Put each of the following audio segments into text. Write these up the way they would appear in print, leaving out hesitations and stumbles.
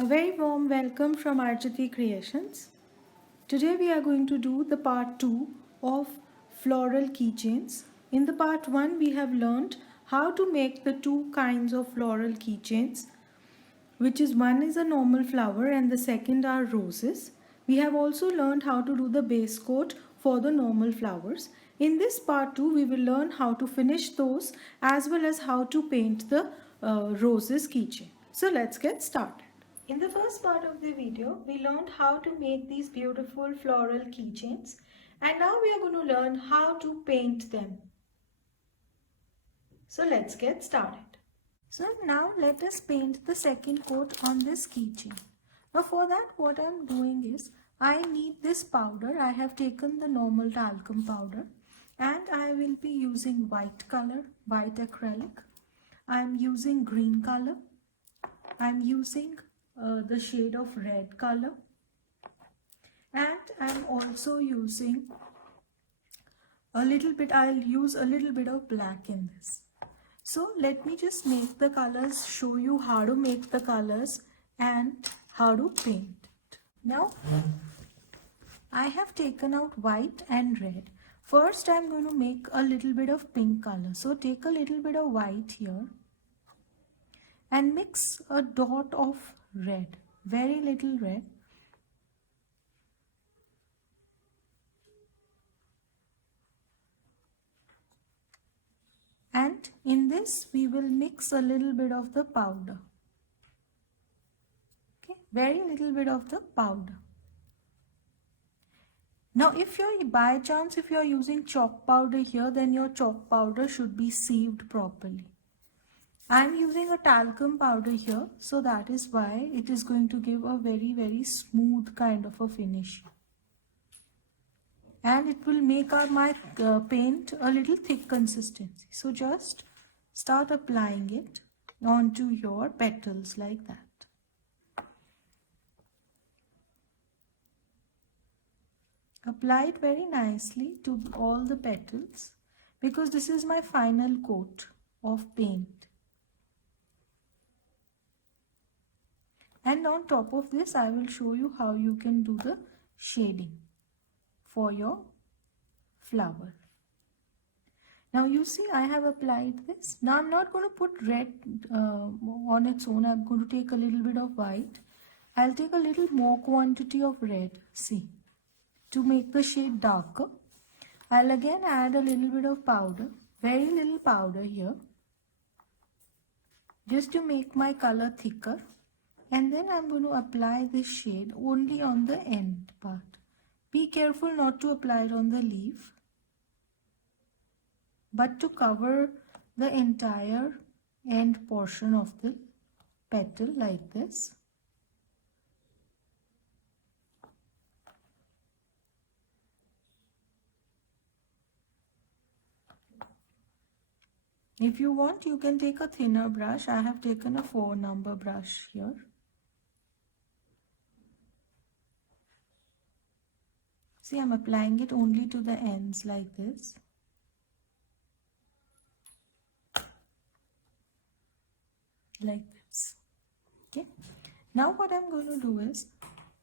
A very warm welcome from Arjati Creations. Today we are going to do the part 2 of floral keychains. In the part 1 we have learned how to make the two kinds of floral keychains, which is one is a normal flower and the second are roses. We have also learned how to do the base coat for the normal flowers. In this part 2 we will learn how to finish those as well as how to paint the roses keychain. So let's get started. In the first part of the video, we learned how to make these beautiful floral keychains, and now we are going to learn how to paint them. So let's get started. So now let us paint the second coat on this keychain. Now for that what I am doing is, I need this powder. I have taken the normal talcum powder and I will be using white color, white acrylic. I am using green color. I am using the shade of red color, and I'm also using a little bit, I'll use a little bit of black in this. So let me just make the colors, show you how to make the colors and how to paint it. Now I have taken out white and red. First I'm going to make a little bit of pink color. So take a little bit of white here and mix a dot of red, very little red, and in this we will mix a little bit of the powder. Okay, very little bit of the powder. Now if you're by chance if you're using chalk powder here, then your chalk powder should be sieved properly. I am using a talcum powder here, so that is why it is going to give a very smooth kind of a finish. And it will make my paint a little thick consistency. So just start applying it onto your petals like that. Apply it very nicely to all the petals, because this is my final coat of paint. And on top of this, I will show you how you can do the shading for your flower. Now you see I have applied this. Now I'm not going to put red on its own. I'm going to take a little bit of white. I'll take a little more quantity of red, see, to make the shade darker. I'll again add a little bit of powder, very little powder here, just to make my color thicker. And then I'm going to apply this shade only on the end part. Be careful not to apply it on the leaf, but to cover the entire end portion of the petal like this. If you want, you can take a thinner brush. I have taken a 4 number brush here. See, I'm applying it only to the ends like this. Like this. Okay. Now what I'm going to do is,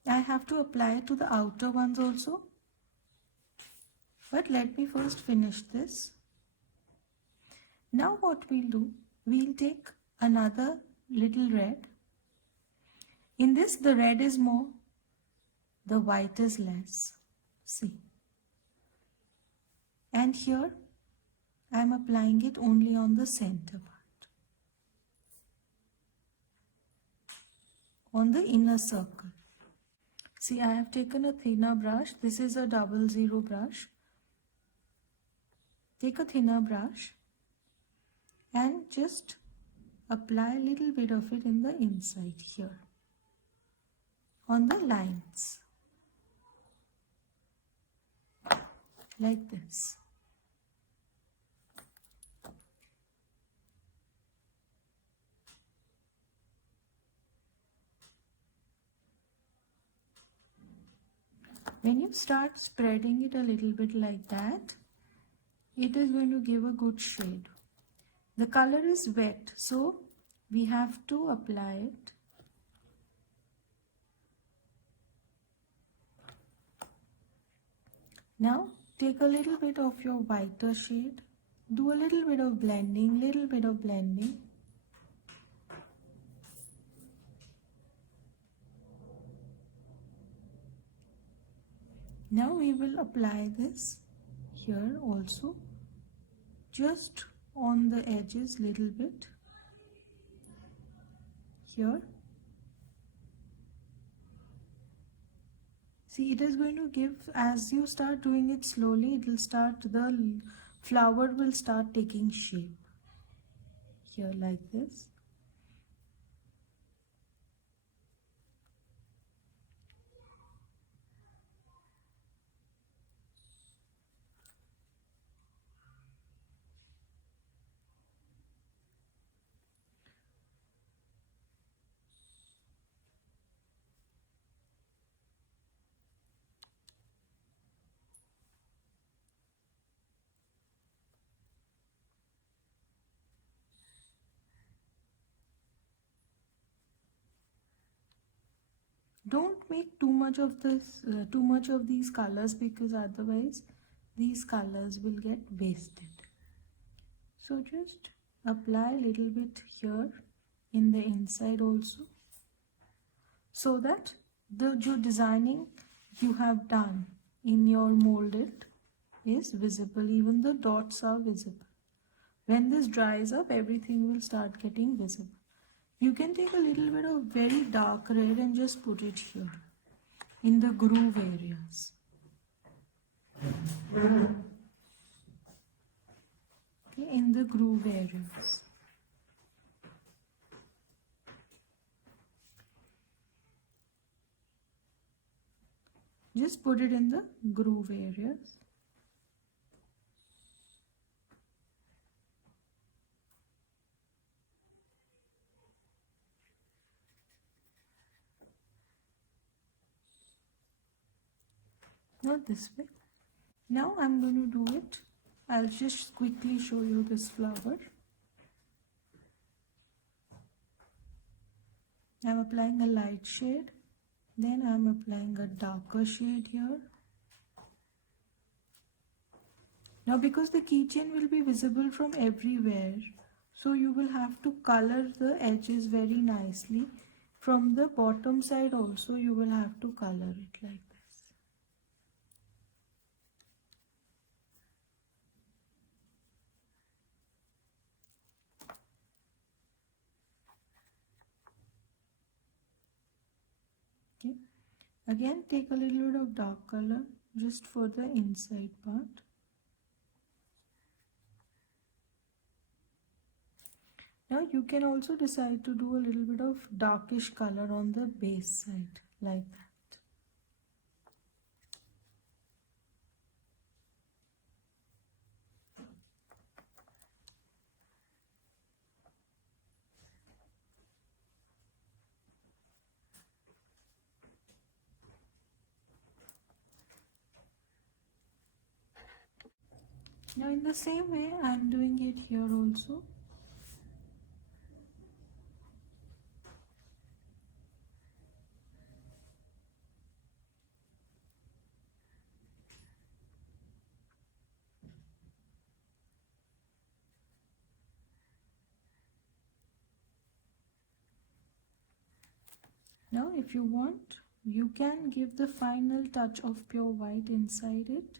I have to apply it to the outer ones also. But let me first finish this. Now what we'll do, we'll take another little red. In this, the red is more, the white is less. See, and here I am applying it only on the center part, on the inner circle. See, I have taken a thinner brush. This is a 00 brush. Take a thinner brush and just apply a little bit of it in the inside here, on the lines. Like this. When you start spreading it a little bit like that, it is going to give a good shade. The color is wet, so we have to apply it Now take a little bit of your whiter shade, do a little bit of blending, Now we will apply this here also, just on the edges little bit here. See, it is going to give, as you start doing it slowly, it will start, the flower will start taking shape here like this. Don't make too much of these colors, because otherwise these colors will get wasted. So just apply a little bit here in the inside also, so that the designing you have done in your Mouldit is visible, even the dots are visible. When this dries up, everything will start getting visible. You can take a little bit of very dark red and just put it here in the groove areas. Okay, in the groove areas. Just put it in the groove areas. Not this way. Now I'm going to do it. I'll just quickly show you this flower. I'm applying a light shade, then I'm applying a darker shade here. Now because the keychain will be visible from everywhere, so you will have to color the edges very nicely. From the bottom side also you will have to color it like this. Okay. Again, take a little bit of dark color just for the inside part. Now you can also decide to do a little bit of darkish color on the base side like that. Now in the same way I am doing it here also. Now if you want, you can give the final touch of pure white inside it.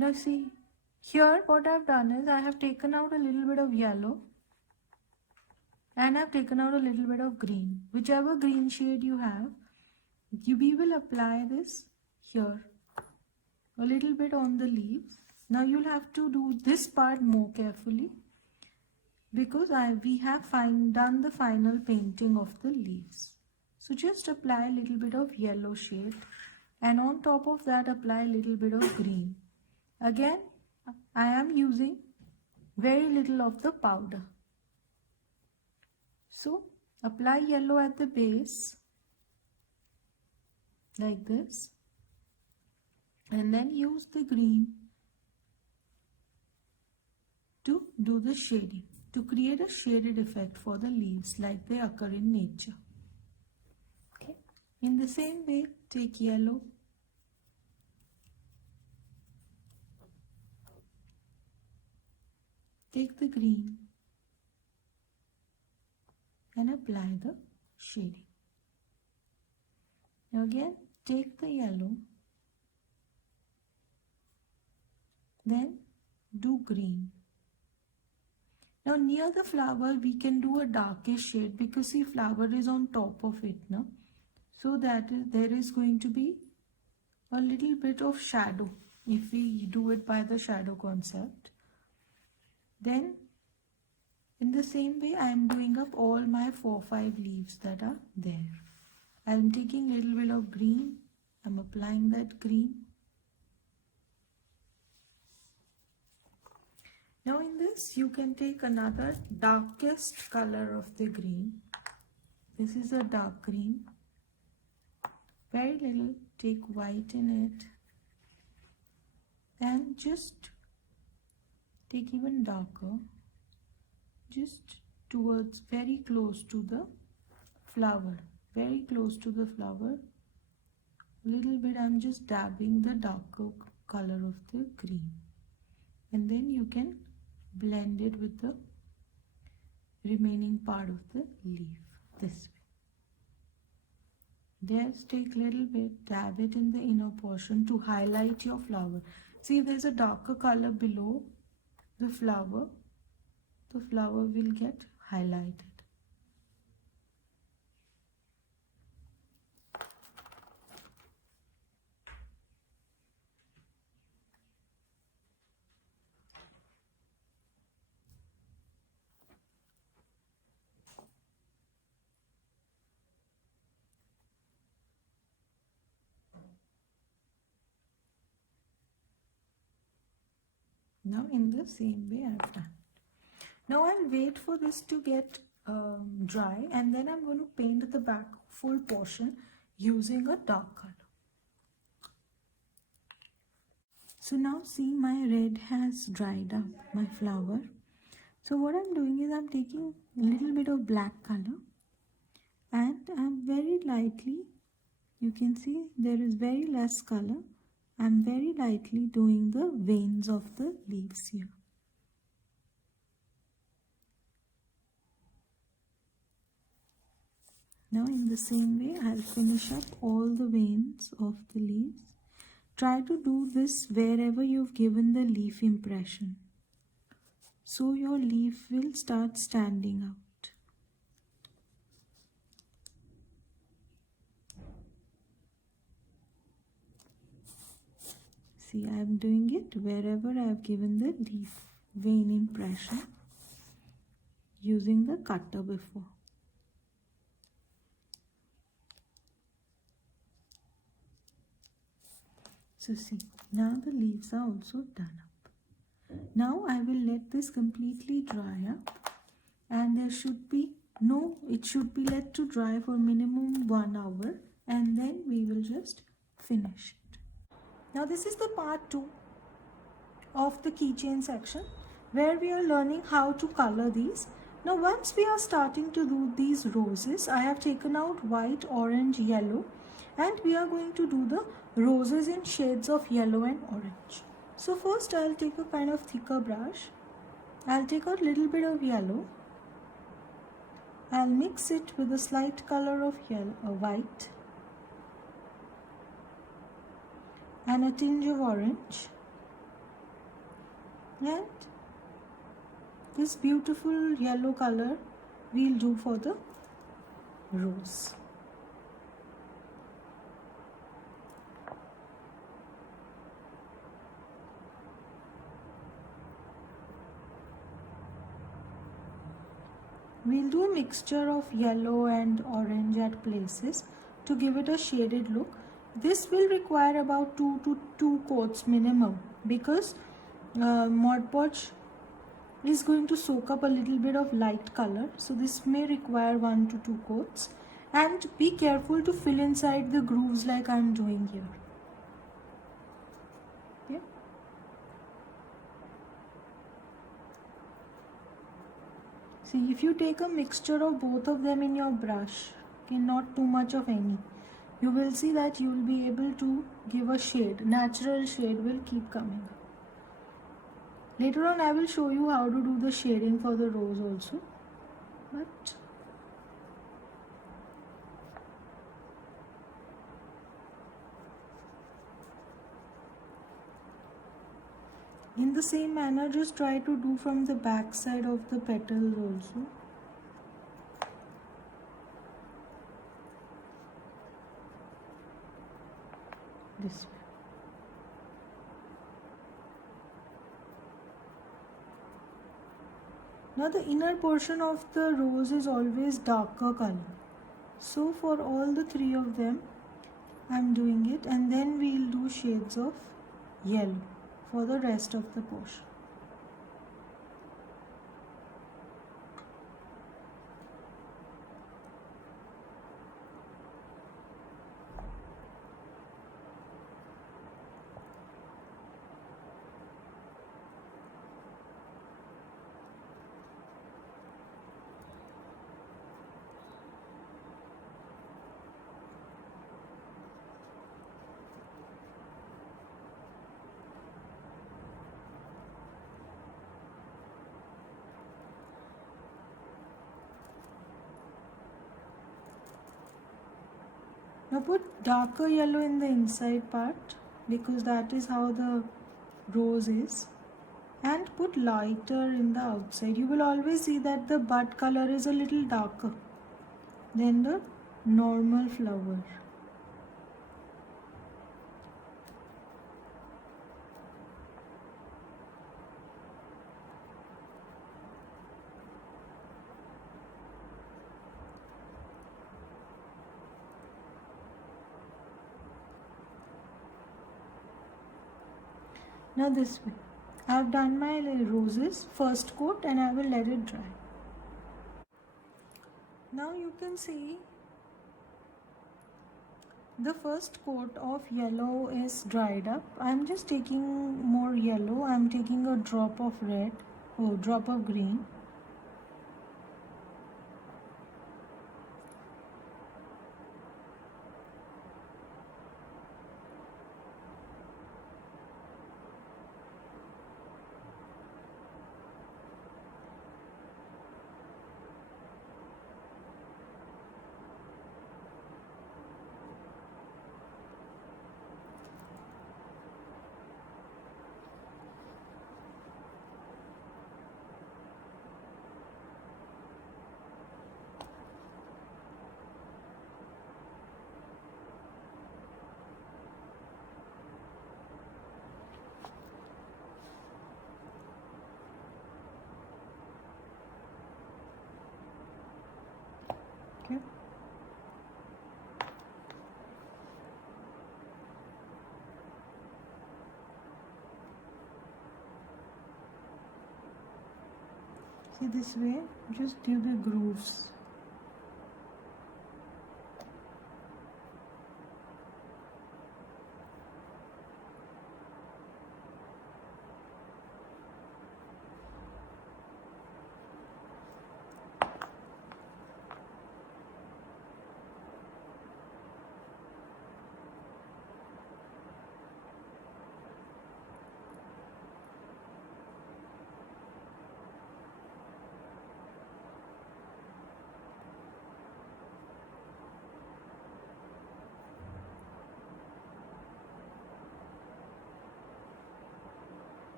Now see, here what I've done is I have taken out a little bit of yellow and I've taken out a little bit of green. Whichever green shade you have, we will apply this here, a little bit on the leaves. Now you'll have to do this part more carefully, because we have done the final painting of the leaves. So just apply a little bit of yellow shade, and on top of that apply a little bit of green. Again, I am using very little of the powder. So apply yellow at the base like this, and then use the green to do the shading, to create a shaded effect for the leaves like they occur in nature. Okay. In the same way, take yellow, take the green, and apply the shading. Now again, take the yellow, then do green. Now near the flower we can do a darkish shade because the flower is on top of it now. So that there is going to be a little bit of shadow if we do it by the shadow concept. Then in the same way I am doing up all my 4-5 leaves that are there. I am taking a little bit of green, I am applying that green. Now in this you can take another darkest color of the green. This is a dark green. Very little, take white in it. And just take even darker. Just towards, very close to the flower. Very close to the flower. A little bit I'm just dabbing the darker color of the green. And then you can blend it with the remaining part of the leaf this way. Just take a little bit, dab it in the inner portion to highlight your flower. See, there's a darker color below the flower will get highlighted. Now in the same way I've done. Now I'll wait for this to get dry, and then I'm going to paint the back full portion using a dark color. So now see, my red has dried up, my flower. So what I'm doing is I'm taking a little bit of black color and I'm very lightly, you can see there is very less color. I'm very lightly doing the veins of the leaves here. Now in the same way I'll finish up all the veins of the leaves. Try to do this wherever you've given the leaf impression, so your leaf will start standing out. See, I'm doing it wherever I've given the leaf vein impression using the cutter before. So see, now the leaves are also done up. Now I will let this completely dry up, and there should be it should be let to dry for minimum 1 hour, and then we will just finish it. Now this is the part 2 of the keychain section where we are learning how to color these. Now once we are starting to do these roses, I have taken out white, orange, yellow, and we are going to do the roses in shades of yellow and orange. So first I'll take a kind of thicker brush. I'll take out a little bit of yellow. I'll mix it with a slight color of white and a tinge of orange, and this beautiful yellow color we'll do for the rose. We'll do a mixture of yellow and orange at places to give it a shaded look. This will require about 2 coats minimum, because Mod Podge is going to soak up a little bit of light color, so this may require 1 to 2 coats, and be careful to fill inside the grooves like I'm doing here. Okay. See, if you take a mixture of both of them in your brush, okay, not too much of any, you will see that you will be able to give a shade. Natural shade will keep coming up. Later on I will show you how to do the shading for the rose also. But in the same manner, just try to do from the back side of the petals also. This way. Now the inner portion of the rose is always darker color. So for all the 3 of them, I'm doing it, and then we'll do shades of yellow for the rest of the portion. Now put darker yellow in the inside part, because that is how the rose is, and put lighter in the outside. You will always see that the bud color is a little darker than the normal flower. Now this way, I have done my roses first coat, and I will let it dry. Now you can see the first coat of yellow is dried up. I am just taking more yellow. I am taking a drop of red, drop of green. Okay. See, this way, just do the grooves.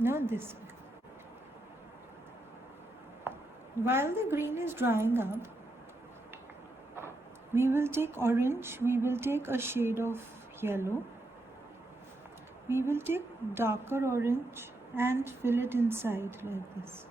Now this way. While the green is drying up, We will take orange, we will take a shade of yellow, we will take darker orange and fill it inside like this.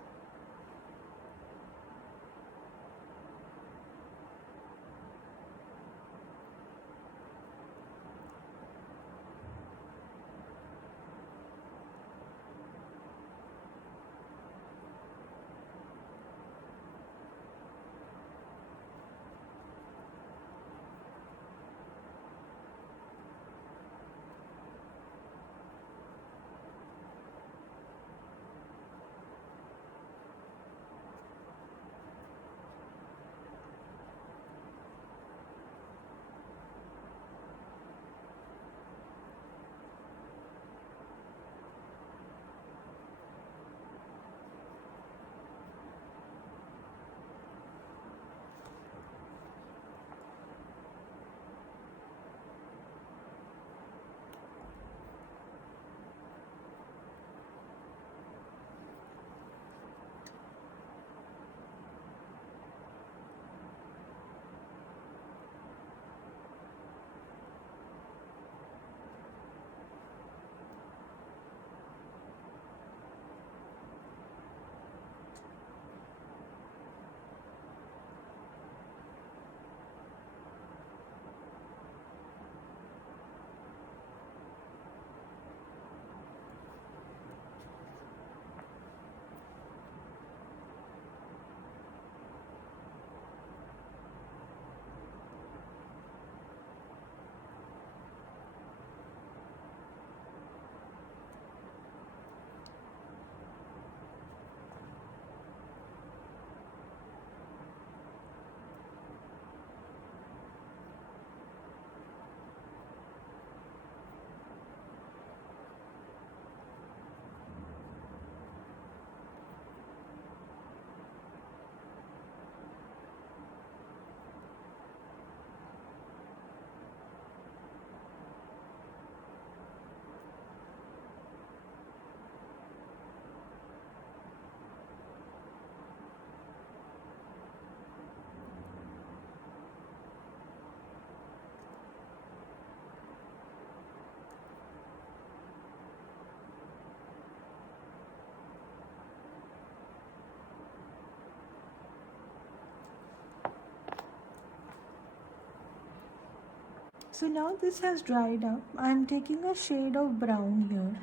So now this has dried up. I am taking a shade of brown here.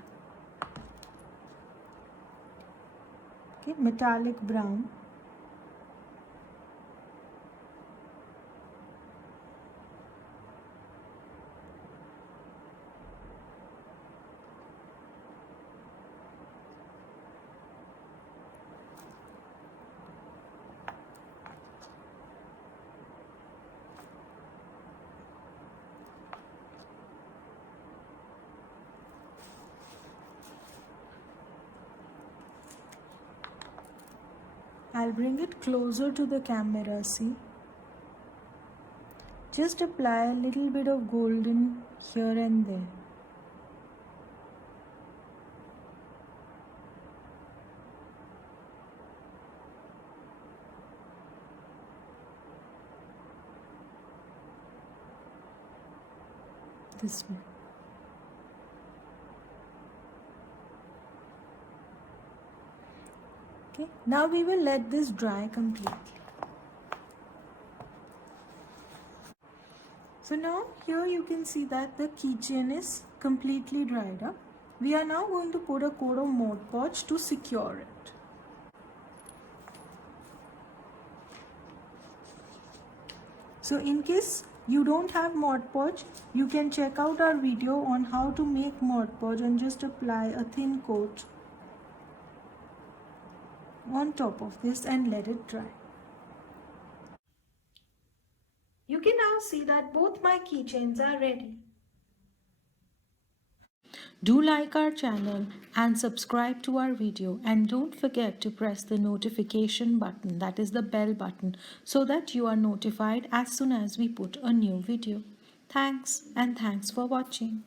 Okay, metallic brown. I'll bring it closer to the camera, see. Just apply a little bit of golden here and there. This way. Okay, now we will let this dry completely. So now here you can see that the keychain is completely dried up. We are now going to put a coat of Mod Podge to secure it. So in case you don't have Mod Podge, you can check out our video on how to make Mod Podge and just apply a thin coat on top of this and let it dry. You can now see that both my keychains are ready. Do like our channel and subscribe to our video, and don't forget to press the notification button, that is the bell button, so that you are notified as soon as we put a new video. Thanks, and thanks for watching.